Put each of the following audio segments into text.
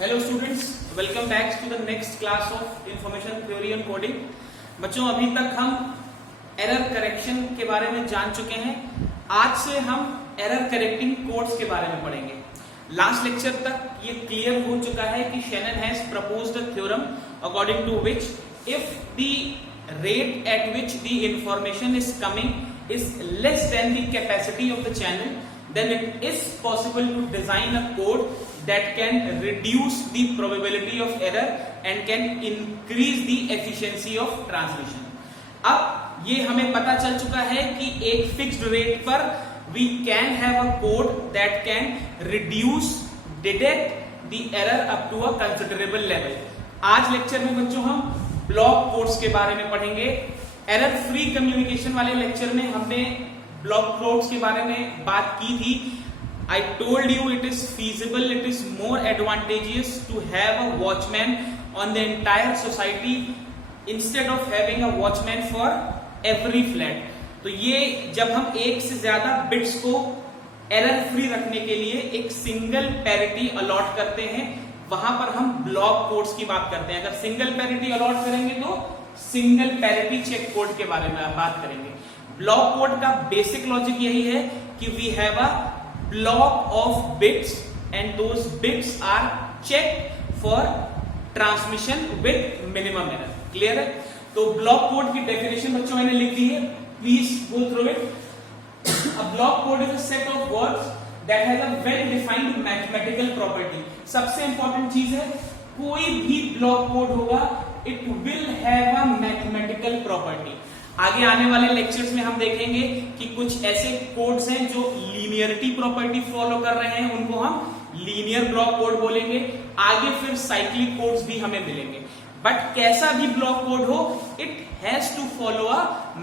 Hello students, welcome back to the next class of information theory and coding. बच्चों, अभी तक हम error correction के बारे में जान चुके हैं। आज से हम एरर करेक्टिंग कोड्स के बारे में पढ़ेंगे। लास्ट लेक्चर तक ये क्लियर हो चुका है कि Shannon has proposed a theorem according to which if the rate at which the information is coming is less than the capacity of the channel, then it is possible to design a code that can reduce the probability of error and can increase the efficiency of transmission. अब ये हमें पता चल चुका है कि एक fixed rate पर we can have a code that can reduce, detect the error up to a considerable level. आज लेक्चर में बच्चों हम ब्लॉक कोड्स के बारे में पढ़ेंगे। एरर फ्री कम्युनिकेशन वाले लेक्चर में हमने ब्लॉक कोड्स के बारे में बात की थी। I told you it is feasible, it is more advantageous to have a watchman on the entire society instead of having a watchman for every flat. तो ये जब हम एक से ज्यादा बिट्स को एरर फ्री रखने के लिए एक सिंगल पैरिटी अलॉट करते हैं, वहां पर हम ब्लॉक कोड्स की बात करते हैं। अगर सिंगल पैरिटी अलॉट करेंगे तो सिंगल पैरिटी चेक कोड के बारे में बात करेंगे। ब्लॉक कोड का बेसिक लॉजिक यही है कि we have a block of bits and those bits are check for transmission with minimum error. Clear है? तो ब्लॉक कोड की डेफिनेशन बच्चों मैंने लिख दी है, please go through it. A block code is a set of words that has a well defined mathematical property. सबसे important चीज है, कोई भी ब्लॉक कोड होगा it will have a mathematical property. आगे आने वाले लेक्चर्स में हम देखेंगे कि कुछ ऐसे कोड्स हैं जो लीनियरिटी प्रॉपर्टी फॉलो कर रहे हैं, उनको हम लीनियर ब्लॉक कोड बोलेंगे। आगे फिर साइक्लिक कोड्स भी हमें मिलेंगे। बट कैसा भी ब्लॉक कोड हो, it has to follow a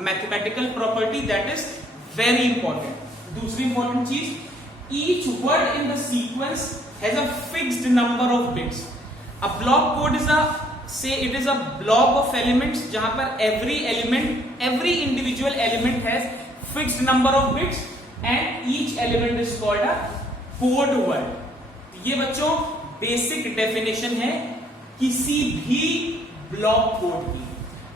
mathematical property, that is very important. दूसरी इंपॉर्टेंट चीज, each word in the sequence has a fixed number of bits. A block code is say it is a block of elements जहां पर every individual element has fixed number of bits and each element is called a code word। ये बच्चों basic definition है किसी भी block code की।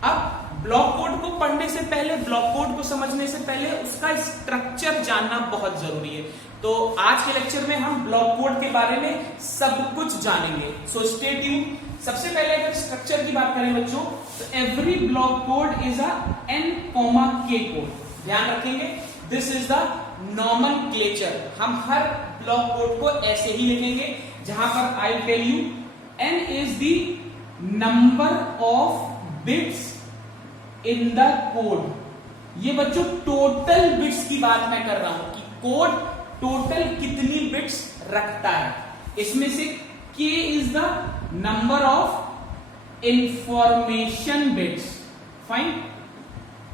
अब block code को पढ़ने से पहले, ब्लॉक कोड को समझने से पहले उसका स्ट्रक्चर जानना बहुत जरूरी है। तो आज के लेक्चर में हम ब्लॉक कोड के बारे में सब कुछ जानेंगे, सो स्टे ट्यून्ड। सबसे पहले अगर स्ट्रक्चर की बात करें बच्चों, तो every block code is a n,k code. ध्यान रखेंगे, दिस इज द नॉमेनक्लेचर। हम हर ब्लॉक कोड को ऐसे ही लिखेंगे, जहां पर I tell you n is the number of bits in the code. ये बच्चों टोटल बिट्स की बात मैं कर रहा हूं कि कोड टोटल कितनी बिट्स रखता है। इसमें से k is the number of information bits. Fine,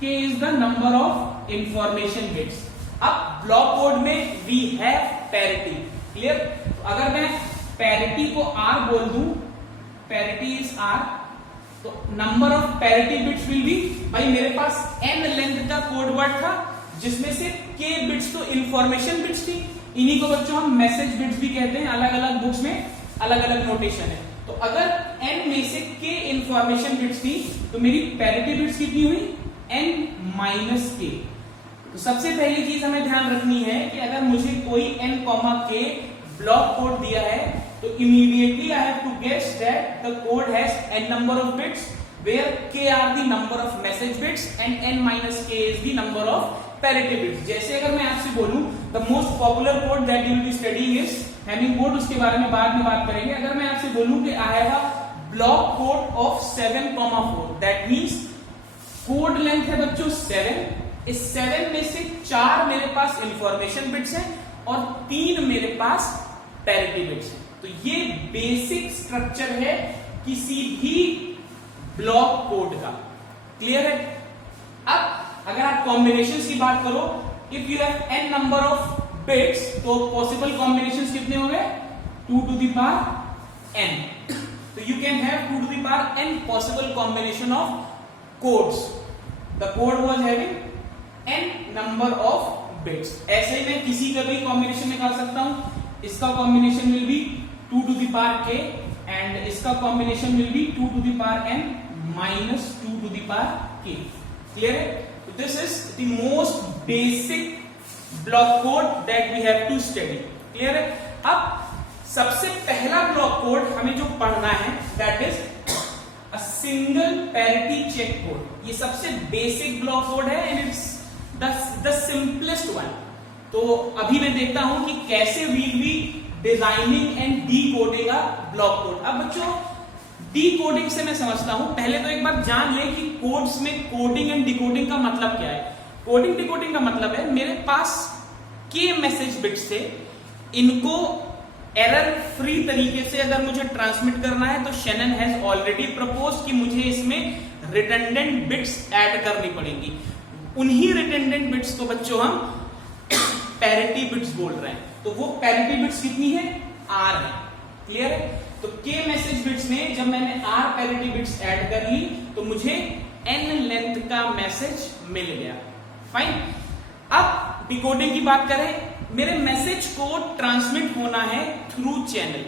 k is the number of information bits. अब ब्लॉक कोड में वी हैव पैरिटी। क्लियर? अगर मैं पैरिटी को r बोल दूं, पैरिटी इज r, तो number of parity bits will be, भाई मेरे पास n लेंथ का कोड वर्ड था जिसमें से k बिट्स तो इंफॉर्मेशन बिट्स थी। इन्हीं को बच्चों हम मैसेज बिट्स भी कहते हैं। अलग अलग बुक्स में अलग अलग नोटेशन है। तो अगर n में से k इंफॉर्मेशन बिट्स थी तो मेरी पैरिटी बिट्स कितनी हुई? n-k। तो सबसे पहली चीज हमें ध्यान रखनी है कि अगर मुझे कोई n,k ब्लॉक कोड दिया है तो immediately I have to guess that the code has n number of bits where k are the number of message bits and n-k is the number of parity bits। जैसे अगर मैं आपसे बोलूं the most popular code that you will be studying is Hamming code, उसके बारे में बाद में बात करेंगे। अगर मैं आपसे बोलूं कि I have a block code of 7,4 that means code length है बच्चों 7। इस 7 में से 4 मेरे पास इंफॉर्मेशन बिट्स हैं और 3 मेरे पास पैरिटी बिट्स हैं। तो ये बेसिक स्ट्रक्चर है किसी भी ब्लॉक कोड का। क्लियर है? अब अगर आप कॉम्बिनेशंस की बात करो, if you have n number of bits, तो पॉसिबल कॉम्बिनेशंस कितने हो गए? 2 to the power n। तो you can have 2 to the power n possible combination of codes. The code was having n number of bits. ऐसे ही मैं किसी का भी कॉम्बिनेशन निकाल सकता हूं। इसका combination will be 2 to the power k and इसका combination will be 2 to the power n minus 2 to the power k. Clear है? This is the most basic block code that we have to study. Clear है? अब सबसे पहला block code हमें जो पढ़ना है that is a single parity check code. ये सबसे बेसिक ब्लॉक कोड है and it's the simplest one. तो अभी मैं देखता हूं कि कैसे we'll be designing and decoding a block code. अब बच्चों डीकोडिंग से मैं समझता हूं, पहले तो एक बार जान लें कि कोड्स में कोडिंग एंड डिकोडिंग का मतलब क्या है. कोडिंग डिकोडिंग का मतलब है मेरे पास के मैसेज बिट्स थे, इनको एरर फ्री तरीके से अगर मुझे ट्रांसमिट करना है तो शेनन हैज ऑलरेडी प्रपोज कि मुझे इसमें रिडंडेंट बिट्स ऐड करनी पड़ेंगी. उन्हीं रिडंडेंट बिट्स को बच्चों हम पैरिटी बिट्स बोल रहे हैं. तो वो पैरिटी बिट्स कितनी है? आर है. क्लियर है? तो के मैसेज बिट्स में जब मैंने आर पैरिटी बिट्स ऐड कर ली तो मुझे एन लेंथ का मैसेज मिल गया. फाइन. अब डिकोडिंग की बात करें, मेरे मैसेज को ट्रांसमिट होना है थ्रू चैनल.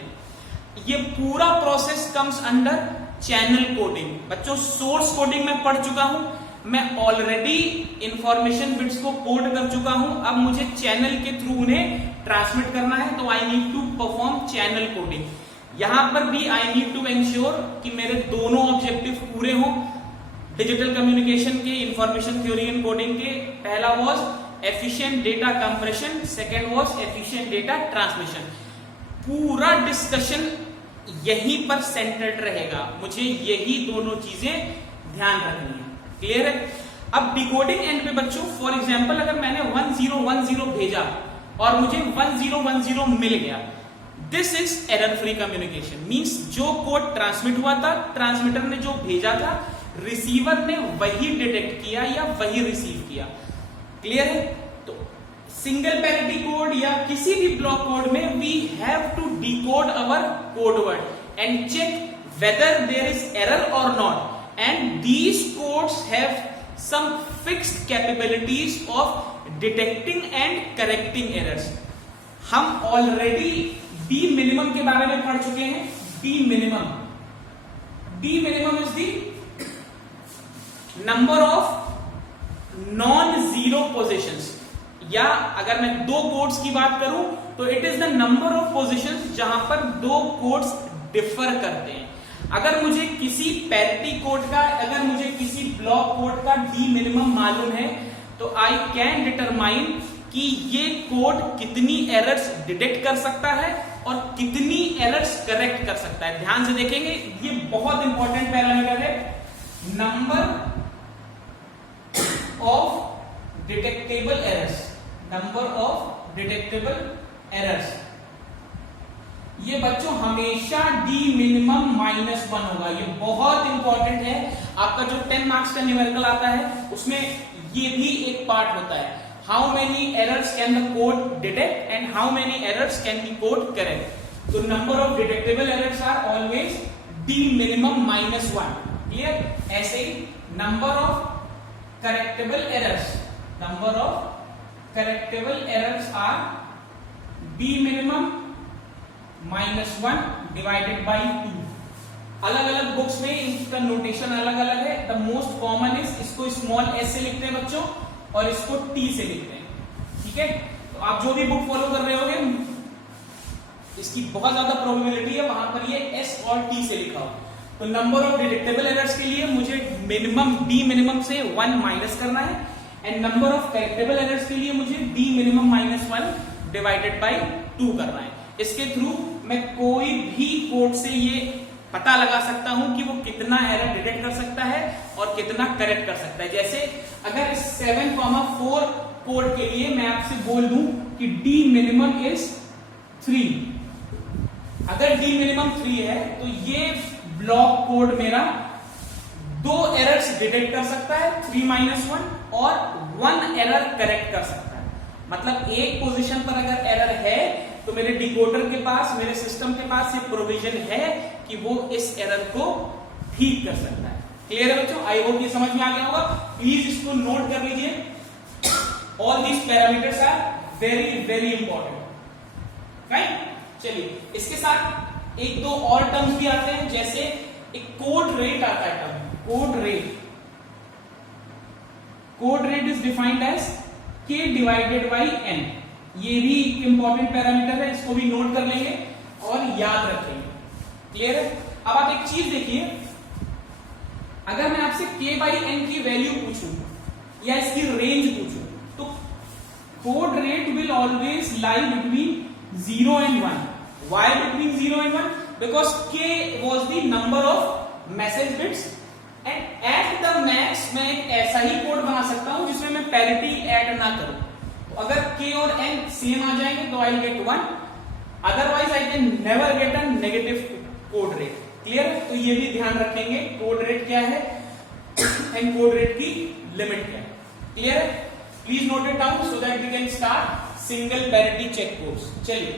ये पूरा process comes under channel coding. बच्चों सोर्स कोडिंग में पढ़ चुका हूं, मैं ऑलरेडी इंफॉर्मेशन बिट्स को कोड कर चुका हूं. अब मुझे चैनल के थ्रू उन्हें ट्रांसमिट करना है तो I need to perform channel coding. यहां पर भी आई नीड टू एंश्योर कि मेरे दोनों ऑब्जेक्टिव पूरे हों डिजिटल कम्युनिकेशन के, इंफॉर्मेशन थ्योरी एंड कोडिंग के. पहला was efficient data compression, second was efficient data transmission. पूरा डिस्कशन यहीं पर सेंटर्ड रहेगा. मुझे यही दोनों चीजें ध्यान रखनी है. क्लियर है? अब डिकोडिंग एंड पे बच्चों फॉर एग्जांपल अगर मैंने 1010 भेजा और मुझे 1010 मिल गया, this is error free communication. Means जो कोड ट्रांसमिट हुआ था, ट्रांसमीटर ने जो भेजा था, रिसीवर ने वही डिटेक्ट किया या वही रिसीव किया. क्लियर है? तो सिंगल पैरिटी कोड या किसी भी ब्लॉक कोड में we have to decode our code word and check whether there is error or not. And these codes have some fixed capabilities of detecting and correcting errors. हम already D minimum के बारे में पढ़ चुके हैं. D minimum is the number of non zero positions. या अगर मैं दो कोड्स की बात करूं तो it is the number of positions जहां पर दो कोड्स डिफर करते हैं. अगर मुझे किसी पैरिटी कोड का, अगर मुझे किसी ब्लॉक कोड का डी मिनिमम मालूम है तो आई कैन डिटरमाइन कि ये कोड कितनी एरर्स डिटेक्ट कर सकता है और कितनी एरर्स करेक्ट कर सकता है. ध्यान से देखेंगे, ये बहुत इंपॉर्टेंट पैरामीटर है. Number of detectable errors, number of detectable errors. ये बच्चों हमेशा डी मिनिमम -1 होगा. ये बहुत इंपॉर्टेंट है. आपका जो 10 मार्क्स का न्यूमेरिकल आता है उसमें ये भी एक पार्ट होता है. How many errors can the code detect and how many errors can the code correct. तो number of detectable errors are always D minimum -1. Clear? ऐसे ही number of correctable errors, number of correctable errors are D minimum -1 divided by 2. अलग अलग books में इसका notation अलग अलग है. द मोस्ट कॉमन इज, इसको स्मॉल एस से लिखते हैं बच्चों और इसको टी से लिखते हैं. ठीक है? तो आप जो भी बुक फॉलो कर रहे होंगे इसकी बहुत ज्यादा प्रोबेबिलिटी है वहां पर ये एस और टी से लिखा हो. तो नंबर ऑफ डिटेक्टेबल एरर्स के लिए मुझे मिनिमम डी मिनिमम से 1 माइनस करना है and number of correctable errors के लिए मुझे डी मिनिमम -1 डिवाइडेड बाई 2 करना है. इसके थ्रू मैं कोई भी कोड से ये पता लगा सकता हूं कि वो कितना एरर डिटेक्ट कर सकता है और कितना करेक्ट कर सकता है. जैसे अगर 7,4 कोड के लिए मैं आपसे बोल दूं कि डी मिनिमम इज 3. अगर डी मिनिमम 3 है तो ये ब्लॉक कोड मेरा 2 एरर्स डिटेक्ट कर सकता है, 3 - 1, और 1 एरर करेक्ट कर सकता है. मतलब एक पोजीशन पर अगर एरर है तो मेरे डिकोडर के पास, मेरे सिस्टम के पास ये प्रोविजन है कि वो इस एरर को ठीक कर सकता है. क्लियर है बच्चों? आई होप ये समझ में आ गया होगा. प्लीज इसको नोट कर लीजिए. All these parameters are very very important. Right? चलिए इसके साथ एक दो और टर्म्स भी आते हैं, जैसे एक कोड रेट आता है term, code rate. Code rate is defined as k divided by n। ये भी इंपॉर्टेंट पैरामीटर है, इसको भी नोट कर लेंगे और याद रखेंगे। क्लियर है? अब आप एक चीज देखिए, अगर मैं आपसे k बाई n की वैल्यू पूछूं या इसकी रेंज पूछूं, तो code rate will always lie between 0 and 1। Why between 0 and 1? Because k was the number of message bits and at the max मैं एक ऐसा ही कोड बना सकता हूं जिसमें मैं पैरिटी ऐड ना करूं। तो अगर k और n सेम आ जाएंगे तो I get 1, otherwise I can never get a negative code rate. Clear है? तो ये भी ध्यान रखेंगे, कोड रेट क्या है एंड कोड रेट की लिमिट क्या है। क्लियर है? Please note it down so that we can start single parity check codes. चलिए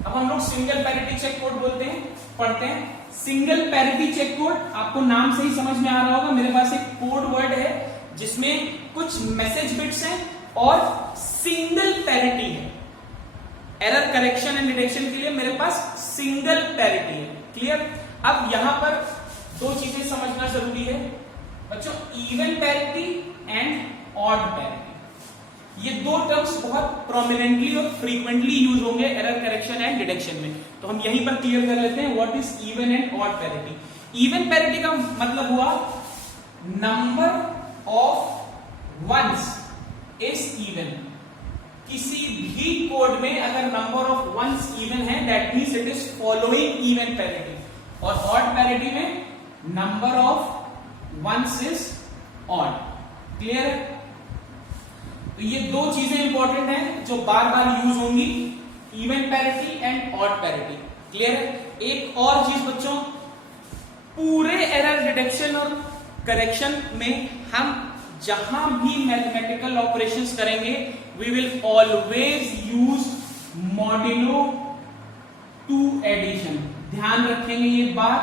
अब हम लोग सिंगल पैरिटी चेक कोड बोलते हैं, पढ़ते हैं। सिंगल पैरिटी चेक कोड, आपको नाम से ही समझ में आ रहा होगा, मेरे पास एक कोड वर्ड है जिसमें कुछ मैसेज बिट्स हैं और सिंगल पैरिटी है। एरर करेक्शन एंड डिटेक्शन के लिए मेरे पास सिंगल पैरिटी है। क्लियर? अब यहां पर दो चीजें समझना जरूरी है बच्चों, even parity and odd parity. ये दो टर्म्स बहुत प्रोमिनेंटली और फ्रीक्वेंटली यूज होंगे एरर करेक्शन एंड डिटेक्शन में, तो हम यहीं पर क्लियर कर लेते हैं what is even and odd parity. Even parity का मतलब हुआ number of ones is even. किसी भी कोड में अगर नंबर ऑफ वंस इवन है that means it is following even parity, और ऑड पैरिटी में number of ones is odd. Clear है? तो ये दो चीजें इंपॉर्टेंट हैं जो बार बार यूज होंगी, even parity and odd parity. Clear है? एक और चीज बच्चों, पूरे एरर डिटेक्शन और करेक्शन में हम जहां भी मैथमेटिकल ऑपरेशंस करेंगे we will always use modulo two addition. ध्यान रखेंगे ये बात,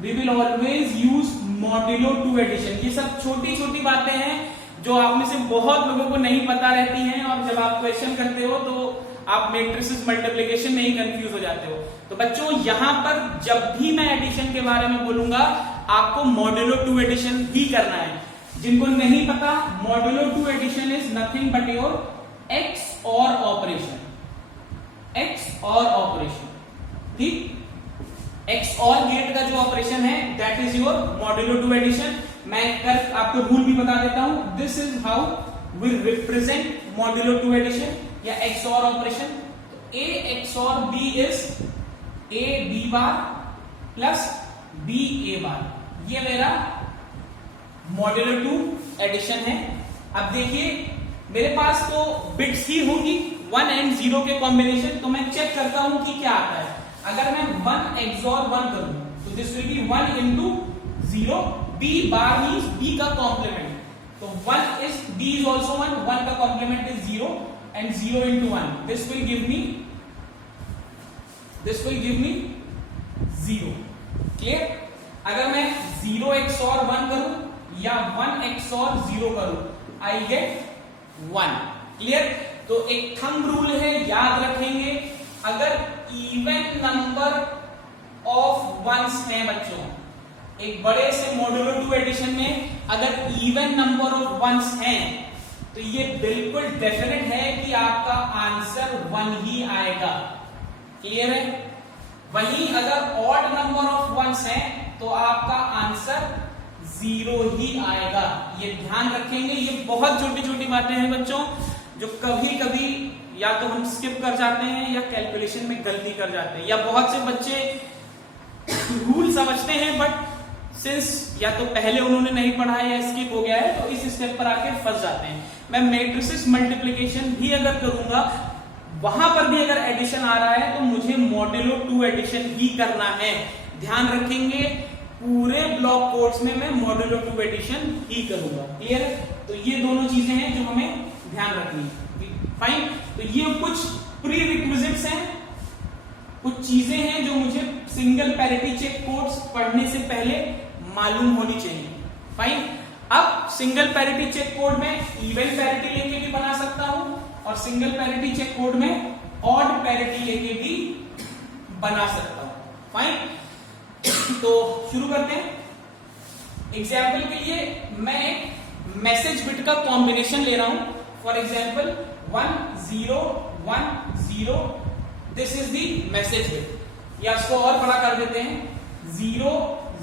we will always use modulo two addition. ये सब छोटी छोटी बातें हैं जो आप में से बहुत लोगों को नहीं पता रहती हैं, और जब आप क्वेश्चन करते हो तो आप मैट्रिसेस मल्टीप्लिकेशन में ही कंफ्यूज हो जाते हो। तो बच्चों यहां पर जब भी मैं एडिशन के बारे में बोलूंगा आपको मॉड्यूलो टू एडिशन ही करना है। जिनको नहीं पता, modulo two addition is nothing but your X or operation. X or operation, ठीक? एक्स और गेट का जो ऑपरेशन है that is your modulo two addition. मैं कर आपको रूल भी बता देता हूं, this is how we represent modulo two addition या एक्स और ऑपरेशन। तो A X or B is A B bar plus B A bar, ये मेरा मॉड्यूलो टू एडिशन है। अब देखिए मेरे पास तो बिट्स ही होंगी 1 and 0 के कॉम्बिनेशन, तो मैं चेक करता हूं कि क्या आता है। अगर मैं 1 XOR 1 करूं तो this will B 1 into 0, b bar means b का कॉम्प्लीमेंट, तो 1 is b is also 1 का complement is 0 and 0 into 1, this will give me 0। Clear? अगर मैं 0 XOR 1 करूं या 1 XOR 0 करूं आई गेट 1। क्लियर? तो एक थंब रूल है, याद रखेंगे, अगर इवन नंबर ऑफ वंस है बच्चों, एक बड़े से मॉड्यूलो टू एडिशन में अगर इवन नंबर ऑफ वंस हैं तो ये बिल्कुल डेफिनेट है कि आपका आंसर 1 ही आएगा। क्लियर है? वहीं अगर ऑड नंबर ऑफ वंस हैं तो आपका आंसर 0 ही आएगा। ये ध्यान रखेंगे, ये बहुत छोटी छोटी बातें हैं बच्चों जो कभी कभी या तो हम स्किप कर जाते हैं या कैलकुलेशन में गलती कर जाते हैं, या बहुत से बच्चे रूल समझते हैं बट सिंस या तो पहले उन्होंने नहीं पढ़ा है या स्किप हो गया है तो इस स्टेप पर आके फंस जाते हैं। मैं मैट्रिसेस मल्टीप्लिकेशन भी अगर करूंगा वहां पर भी अगर एडिशन आ रहा है तो मुझे मॉड्यूलो टू एडिशन ही करना है। ध्यान रखेंगे पूरे ब्लॉक कोड्स में मैं मॉड्यूलो टू एडिशन ही करूंगा। क्लियर है? तो ये दोनों चीजें हैं जो हमें ध्यान रखनी है। फाइन, तो ये कुछ प्री रिक्विजिट्स हैं, कुछ चीजें हैं जो मुझे सिंगल पैरिटी चेक कोड्स पढ़ने से पहले मालूम होनी चाहिए। फाइन, अब सिंगल पैरिटी चेक कोड में इवन पैरिटी लेके भी बना सकता हूं और सिंगल पैरिटी चेक कोड में ऑड पैरिटी लेके भी बना सकता हूं। फाइन। तो शुरू करते हैं। एग्जाम्पल के लिए मैं मैसेज बिट का कॉम्बिनेशन ले रहा हूं। For example 1 0 1 0, this is the message bit, या इसको और बड़ा कर देते हैं 0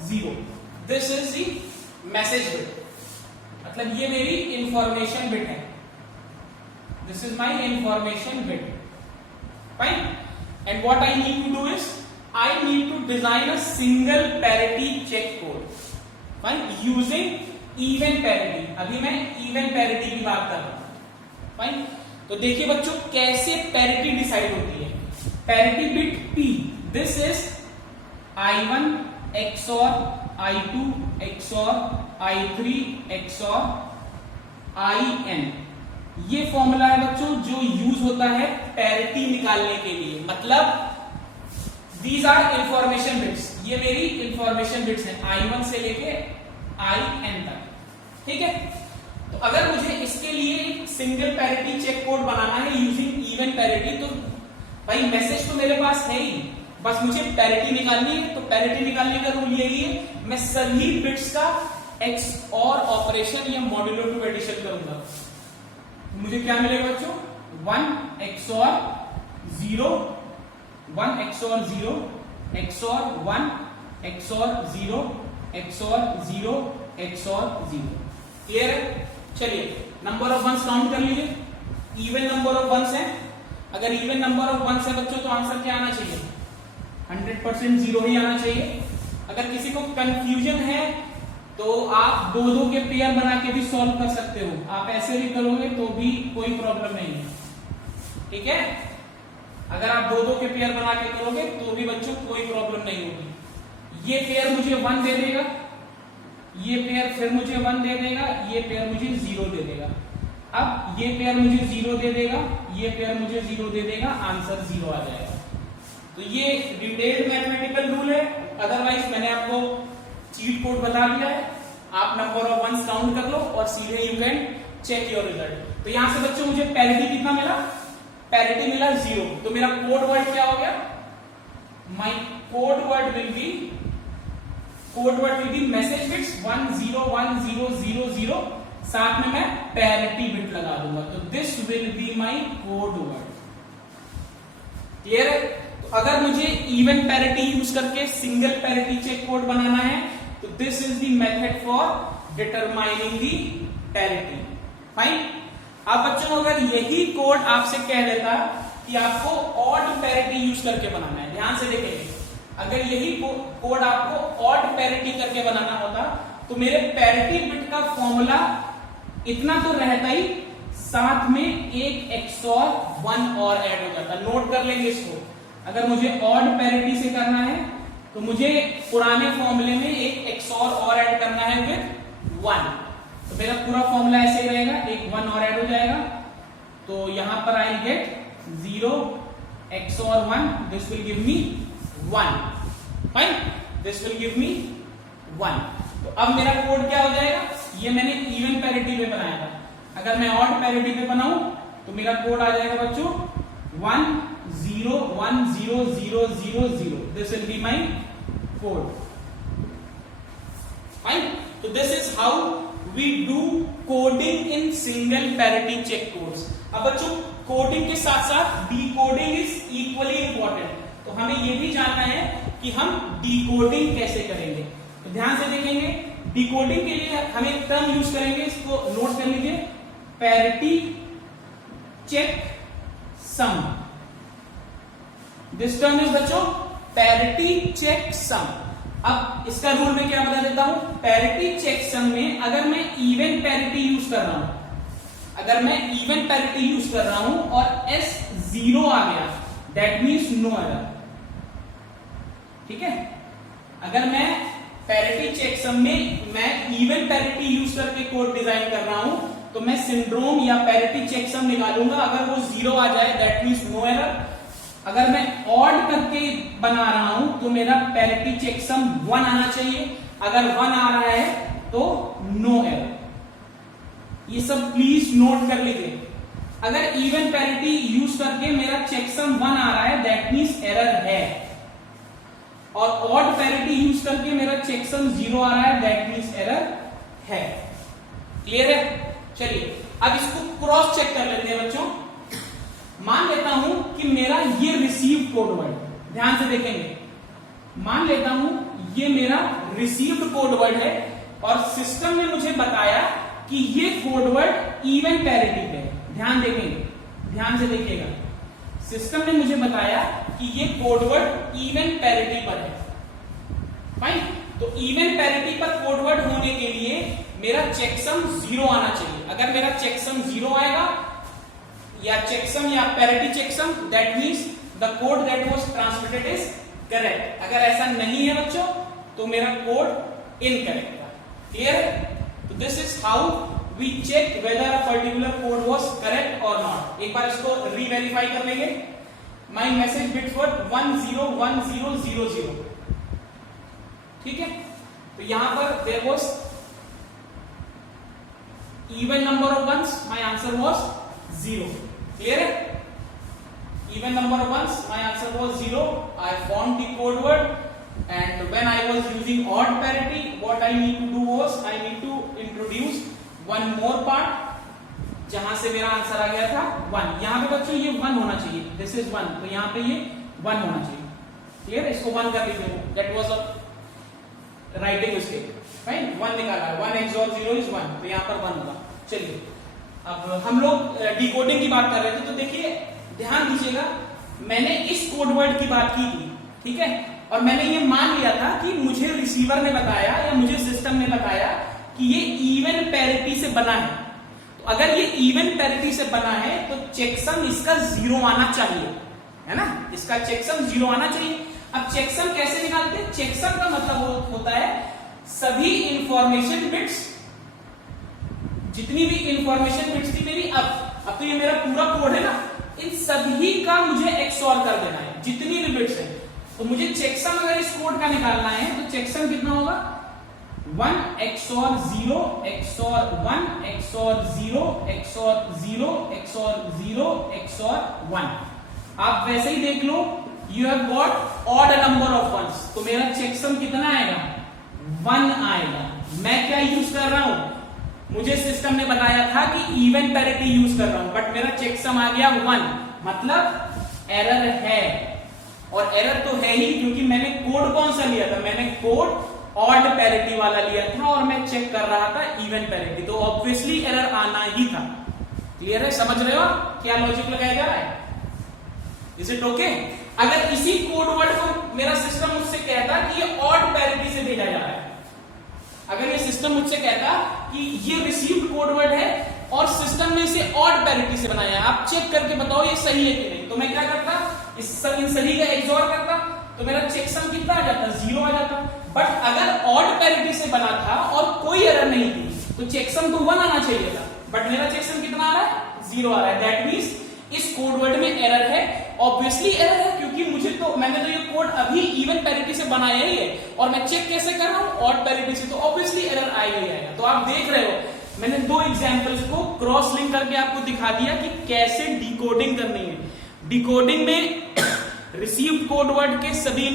0, this is the message bit, मतलब ये मेरी इंफॉर्मेशन बिट है। This is my information bit, fine. And what I need to do is I need to design a single parity check code, fine, using even parity। अभी मैं even parity की बात कर रहा हूं, फाइन। तो देखिए बच्चों कैसे parity डिसाइड होती है। parity bit P, this is I1 XOR I2 XOR I3 XOR IN। ये फॉर्मूला है बच्चों जो यूज होता है parity निकालने के लिए, मतलब These are information bits, ये मेरी information bits हैं I1 से लेके IN तक, ठीक है। तो अगर मुझे इसके लिए एक सिंगल पैरिटी चेक कोड बनाना है यूजिंग इवन पैरिटी, तो भाई मैसेज तो मेरे पास है ही, बस मुझे पैरिटी निकालनी है। तो पैरिटी निकालने का रूल यही है, मैं सभी बिट्स का XOR ऑपरेशन या मॉड्यूलो टू एडिशन करूंगा। मुझे क्या मिलेगा बच्चों, 1 XOR 0, 1 XOR 0 XOR 1 XOR 0 XOR 0 XOR 0। Clear है? चलिए नंबर ऑफ वंस काउंट कर लीजिए। इवन नंबर ऑफ वंस है, अगर इवन नंबर ऑफ वंस है बच्चों तो आंसर क्या आना चाहिए, 100% 0 ही आना चाहिए। अगर किसी को कंफ्यूजन है तो आप दो दो के पेयर बना के भी सॉल्व कर सकते हो, आप ऐसे भी करोगे तो भी कोई प्रॉब्लम नहीं है, ठीक है। अगर आप दो दो के पेयर बना के करोगे तो भी बच्चों कोई प्रॉब्लम नहीं होगी। ये पेयर मुझे 1 दे देगा, ये पेयर फिर मुझे 1 दे देगा, ये पेयर मुझे 0 दे देगा। अब ये पेयर मुझे 0 दे देगा, ये पेयर मुझे 0 दे देगा, आंसर 0 आ जाएगा। तो ये डिटेल्ड मैथमेटिकल रूल है, अदरवाइज मैंने आपको चीट कोड बता दिया है। आप नंबर ऑफ वंस काउंट कर लो और सीधे you can check your result. तो यहां से बच्चों मुझे पैरिटी कितना मिला, पैरिटी मिला 0। तो मेरा कोड वर्ड क्या हो गया, my code word will be message bits 1 0 1 0 0 0, साथ में मैं पैरिटी बिट लगा दूंगा। तो this will be my code word. Clear है? तो अगर मुझे इवन पैरिटी यूज करके सिंगल पैरिटी चेक कोड बनाना है तो this is the method for determining the parity, fine. अब बच्चों अगर यही कोड आपसे कह देता कि आपको ऑड पैरिटी यूज करके बनाना है, ध्यान से देखेंगे, अगर यही कोड आपको ऑड पैरिटी करके बनाना होता तो मेरे पैरिटी बिट का फॉर्मूला इतना तो रहता ही, साथ में एक XOR 1 और ऐड हो जाता। नोट कर लेंगे इसको, अगर मुझे ऑड पैरिटी से करना है तो मुझे पुराने फॉर्मूले में एक XOR और ऐड करना है विद 1। तो मेरा पूरा फॉर्मूला ऐसे ही रहेगा, एक 1 और ऐड हो जाएगा। तो यहां पर I get 0 XOR 1, this will give me 1, fine, this will give me 1। तो अब मेरा कोड क्या हो जाएगा, ये मैंने इवन पैरिटी पे बनाया था, अगर मैं ऑड पैरिटी पे बनाऊं तो मेरा कोड आ जाएगा बच्चों 1 0 1 0 0 0 0, this will be my code, fine. तो this is how we do coding in single parity check codes। अब बच्चों कोडिंग के साथ साथ डिकोडिंग इज इक्वली इंपॉर्टेंट। तो हमें यह भी जानना है कि हम डिकोडिंग कैसे करेंगे। तो ध्यान से देखेंगे, डिकोडिंग के लिए हम एक टर्म यूज करेंगे, इसको नोट कर लीजिए, parity check sum. This term is बच्चों पैरिटी चेक सम। अब इसका रूल मैं क्या बता देता हूं, पैरिटी चेक सम में अगर मैं इवन पैरिटी यूज कर रहा हूं, अगर मैं इवन पैरिटी यूज कर रहा हूं और S 0 आ गया, दैट मीन्स नो एरर, ठीक है। अगर मैं पैरिटी चेक सम में मैं इवन पैरिटी यूज करके कोड डिजाइन कर रहा हूं तो मैं सिंड्रोम या पैरिटी चेक सम निकालूंगा, अगर वो 0 आ जाए दैट मीन्स नो एरर। अगर मैं ऑड करके बना रहा हूं तो मेरा पैरिटी चेकसम 1 आना चाहिए, अगर 1 आ रहा है तो नो एरर। ये सब प्लीज नोट कर लीजिए। अगर इवन पैरिटी यूज करके मेरा चेकसम 1 आ रहा है दैट मीन्स एरर है, और ऑड पैरिटी यूज करके मेरा चेकसम 0 आ रहा है, दैट मींस एरर है। क्लियर है? चलिए अब इसको क्रॉस चेक कर लेते हैं बच्चों। मान लेता हूं कि मेरा ये रिसीव्ड कोड वर्ड, ध्यान से देखेंगे, मान लेता हूं ये मेरा रिसीव्ड कोड वर्ड है और सिस्टम ने मुझे बताया कि ये कोड वर्ड इवन पैरिटी पे है। ध्यान देखेंगे, ध्यान से देखिएगा, सिस्टम ने मुझे बताया कि ये कोड वर्ड इवन पैरिटी पर है। फाइन, तो इवन पैरिटी पर कोड वर्ड होने के लिए मेरा चेकसम 0 आना चाहिए। अगर मेरा चेकसम 0 आएगा या चेकसम या parity checksum, that means the code that was transmitted is correct. अगर ऐसा नहीं है बच्चों तो मेरा कोड इनकरेक्ट है। क्लियर है? तो this is how we check whether a particular code was correct और नॉट। एक बार इसको रीवेरीफाई कर लेंगे। माय मैसेज बिट्स वर 101000, ठीक है? तो यहां पर there was even number of ones, my answer was 0. Clear है? Even number of ones, my answer was 0. I found the code word, and when I was using odd parity, what I need to do was I need to introduce one more part, जहां से मेरा answer आ गया था 1। यहां पे बच्चों ये 1 होना चाहिए, this is 1, तो यहां पे ये 1 होना चाहिए। क्लियर है? इसको 1 कर लीजिए, that was a writing mistake। Fine, 1 निकाला, 1 XOR 0 is 1, तो यहां पर 1 होगा। चलिए अब हम लोग डिकोडिंग की बात कर रहे थे, तो देखिए ध्यान दीजिएगा, मैंने इस कोड वर्ड की बात की थी, ठीक है? और मैंने ये मान लिया था कि मुझे रिसीवर ने बताया या मुझे सिस्टम ने बताया कि ये इवन पैरिटी से बना है। तो अगर ये इवन पैरिटी से बना है तो चेकसम इसका 0 आना चाहिए, है ना? इसका चेकसम 0 आना चाहिए। अब चेकसम कैसे निकालते हैं? चेकसम का मतलब होता है सभी इंफॉर्मेशन बिट्स, जितनी भी इंफॉर्मेशन बिट्स थी मेरी, अब तो ये मेरा पूरा कोड है ना, इन सभी का मुझे एक्सऑर कर देना है, जितनी भी बिट्स है। तो मुझे चेकसम अगर इस कोड का निकालना है तो चेकसम कितना होगा? 1 XOR 0 XOR 1 XOR 0 XOR 0 XOR 0 XOR 1। आप वैसे ही देख लो, you have got odd number of ones, तो मेरा चेकसम कितना आएगा? 1 आएगा। मैं क्या यूज कर रहा हूं? मुझे सिस्टम ने बताया था कि इवन पैरिटी यूज कर रहा हूं, बट मेरा चेकसम आ गया 1, मतलब एरर है। और एरर तो है ही, क्योंकि मैंने कोड कौन सा लिया था? मैंने कोड ऑड पैरिटी वाला लिया था और मैं चेक कर रहा था इवन पैरिटी, तो ऑब्वियसली एरर आना ही था। क्लियर है? समझ रहे हो क्या लॉजिक लगाया जा रहा है? Is it okay? अगर इसी कोड वर्ड को मेरा सिस्टम मुझसे कहता कि ये ऑड पैरिटी से भेजा जा रहा है, अगर ये सिस्टम मुझसे कहता कि ये रिसीव्ड कोड वर्ड है और सिस्टम ने इसे ऑड पैरिटी से बनाया है, आप चेक करके बताओ ये सही है कि नहीं, तो मैं क्या करता? इन सभी का एक्सऑर करता, तो मेरा चेकसम कितना आ जाता? 0 आ जाता। बट अगर ऑड पैरिटी से बना था और कोई एरर नहीं थी तो चेकसम तो 1 आना चाहिए था, बट मेरा चेकसम कितना आ रहा है? 0 आ रहा है। दैट मींस इस कोड वर्ड में एरर है। ऑब्वियसली एरर है, क्योंकि मैंने तो ये कोड अभी इवन पैरिटी से बनाया ही है और मैं चेक कैसे कर रहा हूं? ऑड पैरिटी से, तो ऑब्वियसली एरर आएगा ही आएगा। तो आप देख रहे हो, मैंने 2 एग्जांपल्स को क्रॉस लिंक करके आपको दिखा दिया कि कैसे डिकोडिंग करनी है। डिकोडिंग में रिसीव्ड कोड वर्ड के सभी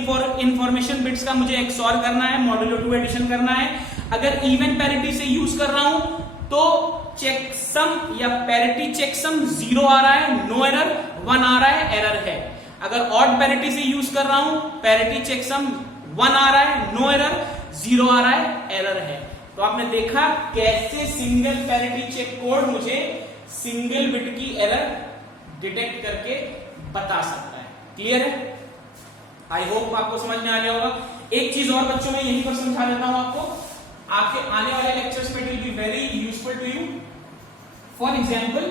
इंफॉर्मेशन बिट्स का मुझे एक्सऑर करना है, मॉड्यूलो 2 एडिशन करना है। अगर इवन पैरिटी से यूज कर रहा हूं तो चेकसम या पैरिटी चेकसम 0 आ रहा है, नो एरर, 1 आ रहा है, एरर है। अगर ऑड पैरिटी से यूज कर रहा हूं, पैरिटी चेकसम 1 आ रहा है, नो एरर, 0 आ रहा है, एरर है। तो आपने देखा कैसे सिंगल पैरिटी चेक कोड मुझे सिंगल बिट की एरर डिटेक्ट करके बता सकता है। क्लियर है? आई होप आपको समझ में आ गया होगा। एक चीज और बच्चों में यहीं पर समझा देता हूं आपको, आपके आने वाले लेक्चर्स में it will be very useful to you. For example,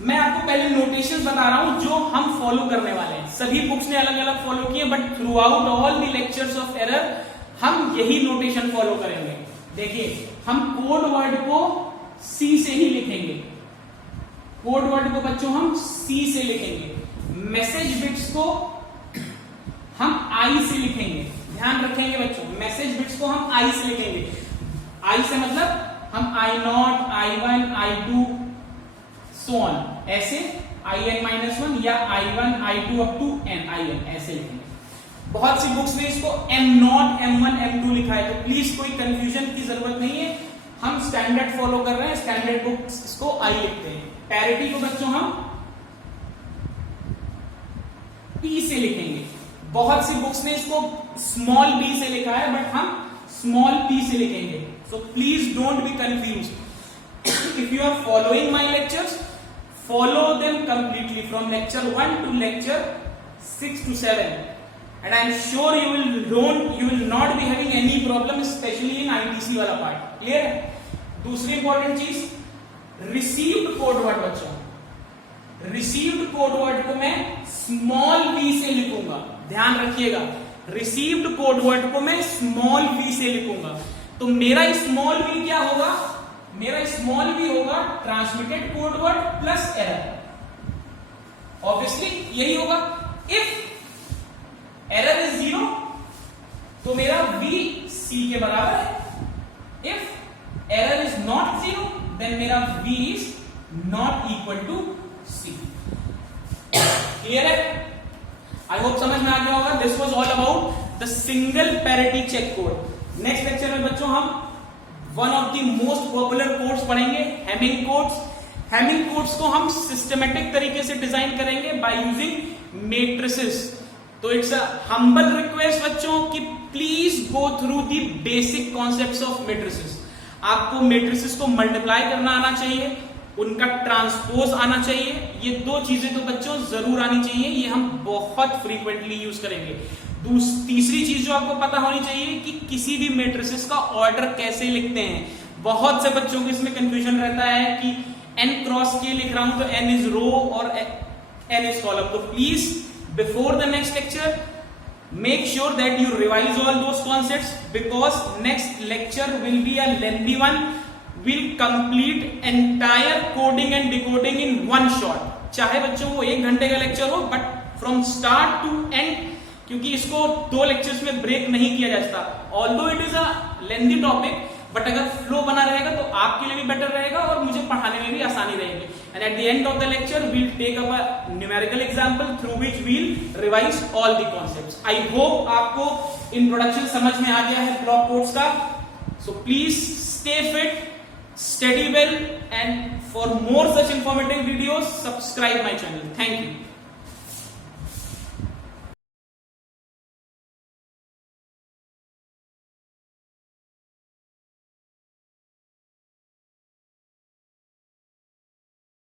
मैं आपको पहले नोटेशंस बता रहा हूं जो हम फॉलो करने वाले हैं। सभी बुक्स ने अलग अलग फॉलो किए, but through out all the lectures of error हम यही नोटेशन फॉलो करेंगे। देखिए, हम कोड वर्ड को सी से ही लिखेंगे, कोड वर्ड को बच्चों हम सी से लिखेंगे, मैसेज बिट्स को हम आई से लिखेंगे। ध्यान रखेंगे बच्चों, मैसेज बिट्स को हम आई से लिखेंगे। आई से मतलब हम I0, I1, I2 so on, ऐसे IN-1 या I1, I2 up to N, IN ऐसे लिखेंगे। बहुत सी बुक्स में इसको M0, M1, M2 लिखा है, तो प्लीज कोई कंफ्यूजन की जरूरत नहीं है, हम स्टैंडर्ड फॉलो कर रहे हैं, स्टैंडर्ड बुक्स इसको I लिखते हैं। पैरिटी को बच्चों हम P से लिखेंगे, बहुत सी बुक्स ने इसको स्मॉल b से लिखा है, बट हम स्मॉल p से लिखेंगे, so please don't be confused. If you are following my lectures, follow them completely from lecture 1 to lecture 6 to 7, and I am sure you will not be having any problem, especially in ITC वाला part. Clear है? दूसरी important चीज, received code word बच्चों, received code word को मैं small v से लिखूंगा, ध्यान रखिएगा, रिसीव्ड कोड वर्ड को मैं स्मॉल v से लिखूंगा, तो मेरा स्मॉल v क्या होगा? मेरा स्मॉल v होगा transmitted code word plus error. Obviously यही होगा। इफ एरर इज 0 तो मेरा v c के बराबर है, if error is not 0 then मेरा v is not equal to c। Clear है? आई होप समझ में आ गया होगा। This was all about the single parity check code. Next lecture में बच्चों हम one of the most popular codes पढ़ेंगे, हेमिंग कोड्स। हेमिंग कोड्स को हम सिस्टमेटिक तरीके से डिजाइन करेंगे बाय यूजिंग मैट्रिसेस। तो इट्स अ हम्बल रिक्वेस्ट बच्चों कि please go through the basic concepts of matrices. आपको मैट्रिसेस को मल्टीप्लाई करना आना चाहिए, उनका ट्रांसपोज आना चाहिए, ये दो चीजें तो बच्चों जरूर आनी चाहिए, ये हम बहुत फ्रीक्वेंटली यूज करेंगे। तीसरी चीज जो आपको पता होनी चाहिए कि किसी भी मैट्रिसेस का ऑर्डर कैसे लिखते हैं। बहुत से बच्चों को इसमें कंफ्यूजन रहता है कि n क्रॉस k लिख रहा हूं तो n इज रो और n इज कॉलम। तो please before the next lecture make sure that you revise all those concepts, because next lecture will be a lengthy one, will complete entire coding and decoding in one shot। चाहे बच्चों वो 1 घंटे का lecture हो, but from start to end, क्योंकि इसको 2 lectures में break नहीं किया जा सकता। Although it is a lengthy topic, but अगर फ्लो बना रहेगा तो आपके लिए भी बेटर रहेगा और मुझे पढ़ाने में भी आसानी रहेगी। And at the end of the lecture we'll take up a numerical example through which we'll revise all the concepts. I hope आपको इंट्रोडक्शन समझ में आ गया है ब्लॉक कोड्स का। So please stay fit, study well, and for more such informative videos subscribe my channel. Thank you.